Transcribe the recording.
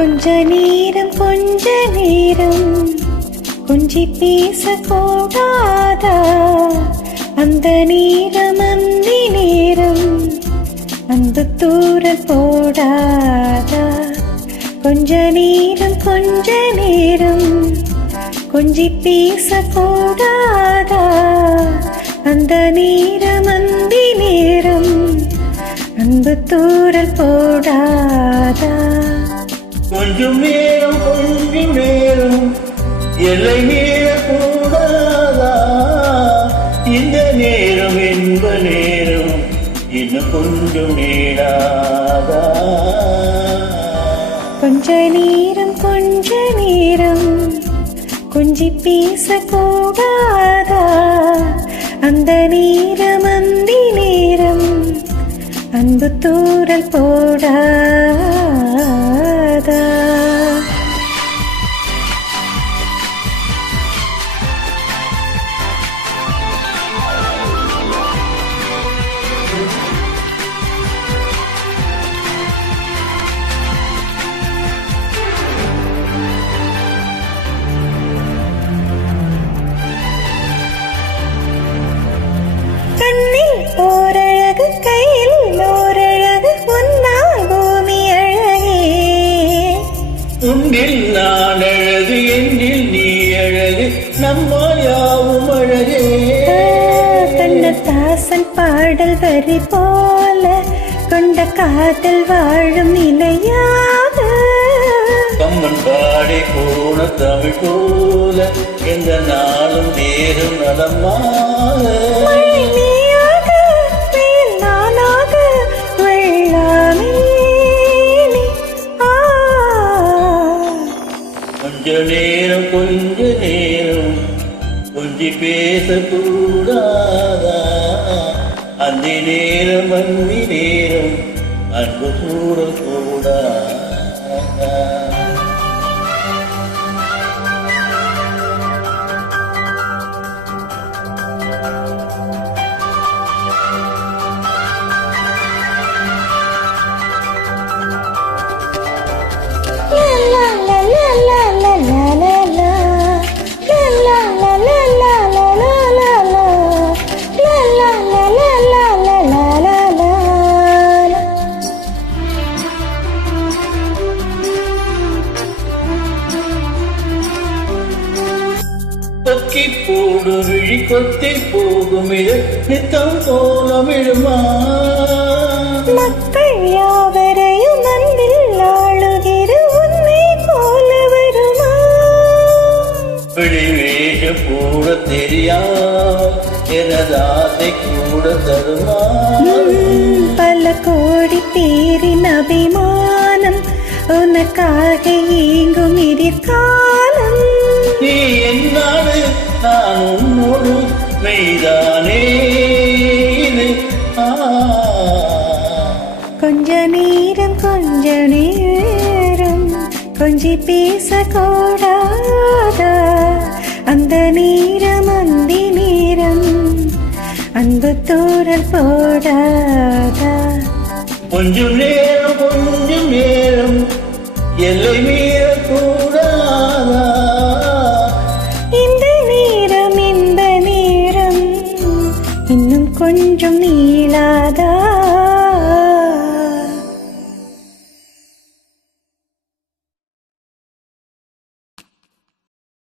கொஞ்ச நேரம் கொஞ்சி பேசக்கூடாதா? அந்த நேரம் அன்பு தூரல் போடாதா? கொஞ்ச நேரம் கொஞ்சி பேசக்கூடாதா? அந்த நேரம் அன்பு தூரல் போடாதா? கொஞ்சம் நேரம் எல்லை மீறக்கூடாதா? இந்த நேரம் என்ப நேரம் இன்னும் கொஞ்சம் நீடாதா? கொஞ்ச நேரம் கொஞ்சி பேசக்கூடாதா? அந்த நேரம் அன்பு தூரல் போடாதா? கண்ணில் ஓரழகு கையில் ஓரழகு பொன்னால் பூமி அழகே. உன்னில் நான் அழகு என்னில் நீ அழகு நம்மால் யாவும் அழகே. கண்ணதாசன் பாடல் வரி போல கொண்ட காதல் வாழும் நிலையாக கம்மன் பாடி போன தமிழ் போல எந்த நாளும் நேரும் நலமாக கொஞ்ச நேரம் கொஞ்சி பேசக்கூடாதா? அந்த நேரம் அன்பு கூடக்கூடாதா? கொக்கி போடு விழி கொத்தி போகும் நித்தம் போலமிழுமா? மக்கள் யாவரையும் அன்பில் ஆளுகிற உண்மை போல வருமா? விழிவேக கூட தெரியாமல் எனதாசை கூட தருமா? பல கோடி பேரின் அபிமானம் உனக்காக இயங்கும் எதிர்காலம். நீ என்னாடு நான் உன்னோடு மெய்தானே. கொஞ்ச நேரம் கொஞ்சி பேசக்கூடாதா? அந்த நேரம் அன்பு தூரல் போடாதா? கொஞ்சம் நேரம் எல்லை மீறக்கூடாதா? இந்த நேரம் இன்னும் கொஞ்சம் நீளாதா?